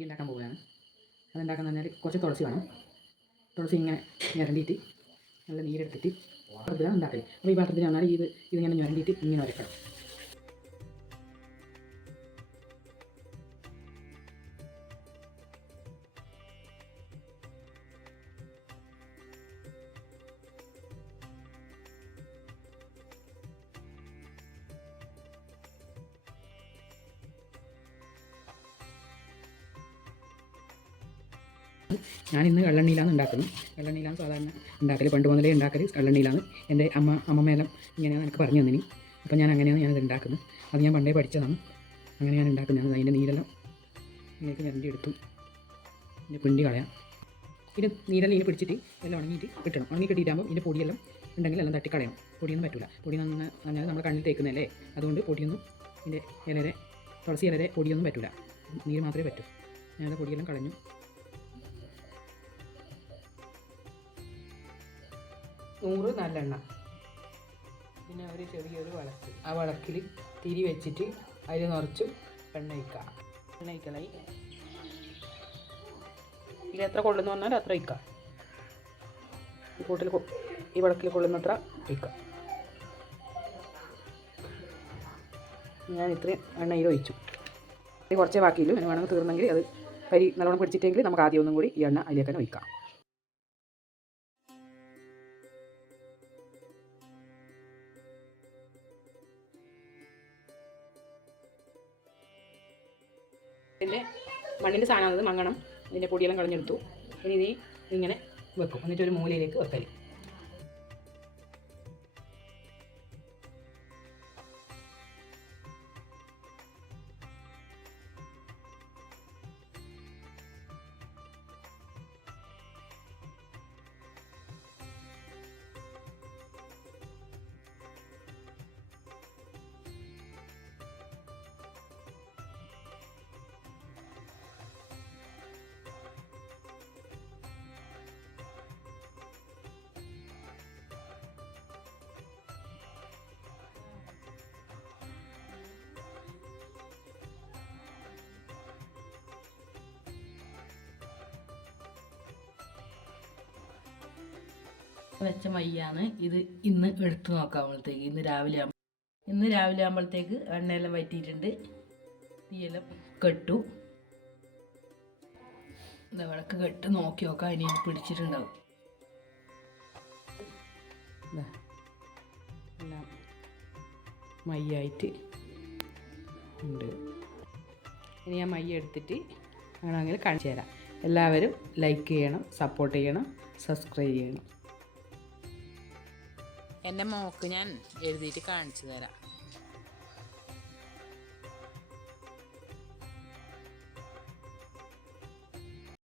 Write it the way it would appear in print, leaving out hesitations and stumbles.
മയ്യ ഉണ്ടാക്കാൻ പോവുകയാണ്. അതുണ്ടാക്കാന്ന് പറഞ്ഞാൽ കുറച്ച് തുളസി വേണം. തുളസി ഇങ്ങനെ ഞരണ്ടിയിട്ട് നല്ല നീരെടുത്തിട്ട് പാത്രത്തിലാണ് ഉണ്ടാക്കൽ. അപ്പോൾ ഈ പാത്രത്തിൽ വന്നാൽ ഇതിങ്ങനെ ഞരണ്ടിയിട്ട് ഇങ്ങനെ വരക്കണം. ഞാനിന്ന് വെള്ളെണ്ണയിലാണ് ഉണ്ടാക്കുന്നത്. വെള്ളെണ്ണയിലാണ് സാധാരണ ഉണ്ടാക്കൽ, പണ്ട് മുതലേ ഉണ്ടാക്കൽ വെള്ളെണ്ണയിലാണ്. എൻ്റെ അമ്മമ്മയെല്ലാം ഇങ്ങനെയാണ് എനിക്ക് പറഞ്ഞു തന്നിനി. അപ്പോൾ അങ്ങനെയാണ് ഞാനത് ഉണ്ടാക്കുന്നത്. അത് ഞാൻ പണ്ടേ പഠിച്ചതാണ്. അങ്ങനെ ഞാൻ ഉണ്ടാക്കുന്നത്. അതിൻ്റെ നീരെല്ലാം ഇങ്ങനെയൊക്കെ ഞരണ്ടി എടുത്തു. ഇതിൻ്റെ പിണ്ടി കളയാം. ഇത് നീരെല്ലാം ഇതിന് പിടിച്ചിട്ട് എല്ലാം ഉണങ്ങിയിട്ട് കിട്ടണം. ഉണങ്ങി കിട്ടിയിട്ടാകുമ്പോൾ ഇതിൻ്റെ പൊടിയെല്ലാം ഉണ്ടെങ്കിൽ എല്ലാം തട്ടിക്കളയണം. പൊടിയൊന്നും പറ്റില്ല. പൊടി പറഞ്ഞാൽ നമ്മൾ കണ്ണിൽ തേക്കുന്നതല്ലേ, അതുകൊണ്ട് പൊടിയൊന്നും ഇതിൻ്റെ ഇലരെ തുളസി ഇലരെ പൊടിയൊന്നും പറ്റില്ല. നീര് മാത്രമേ പറ്റൂ. ഞാനത് പൊടിയെല്ലാം കളഞ്ഞു. 100 നല്ലെണ്ണ, പിന്നെ ഒരു ചെറിയൊരു വിളക്ക്. ആ വിളക്കിൽ തിരി വെച്ചിട്ട് അതിൽ നിറച്ച് എണ്ണ ഒഴിക്കുക. എണ്ണ ഒഴിക്കലായി ഇതിൽ എത്ര കൊള്ളുന്നു പറഞ്ഞാൽ അത്ര ഒഴിക്കുക. ഈ കൂട്ടിൽ ഈ വിളക്കിൽ കൊള്ളുന്നത്ര ഒഴിക്കുക. ഞാൻ ഇത്രയും എണ്ണയിൽ ഒഴിച്ചു. കുറച്ചേ ബാക്കിയില്ല. ഇനി വേണമെങ്കിൽ തീർന്നെങ്കിൽ അത് കരി നല്ലോണം പിടിച്ചിട്ടെങ്കിൽ നമുക്ക് ആദ്യം ഒന്നും കൂടി ഈ എണ്ണ അതിലേക്ക് തന്നെ ഒഴിക്കാം. ഇതിൻ്റെ മണ്ണിൻ്റെ സാധനമാണത്, മങ്ങണം. ഇതിൻ്റെ പൊടിയെല്ലാം കളഞ്ഞെടുത്തു. ഇനി ഇത് ഇങ്ങനെ വെക്കും. എന്നിട്ട് ഒരു മൂലയിലേക്ക് വെക്കൽ. വെച്ച മയ്യാണ് ഇത്. ഇന്ന് എടുത്തു നോക്കാവുമ്പോഴത്തേക്ക് ഇന്ന് രാവിലെ ആകുമ്പോഴത്തേക്ക് എണ്ണയെല്ലാം വറ്റിയിട്ടുണ്ട്. തീയെല്ലാം കെട്ടു. എന്താ വിളക്ക് കെട്ട് നോക്കി നോക്കാം. ഇനി പിടിച്ചിട്ടുണ്ടാവും. എല്ലാം മയ്യായിട്ട് ഉണ്ട്. ഇനി ഞാൻ മയ്യ എടുത്തിട്ട് വേണമെങ്കിൽ കാണിച്ചു തരാം. എല്ലാവരും ലൈക്ക് ചെയ്യണം, സപ്പോർട്ട് ചെയ്യണം, സബ്സ്ക്രൈബ് ചെയ്യണം. എൻ്റെ മോക്ക് ഞാൻ എഴുതിയിട്ട് കാണിച്ചു തരാം.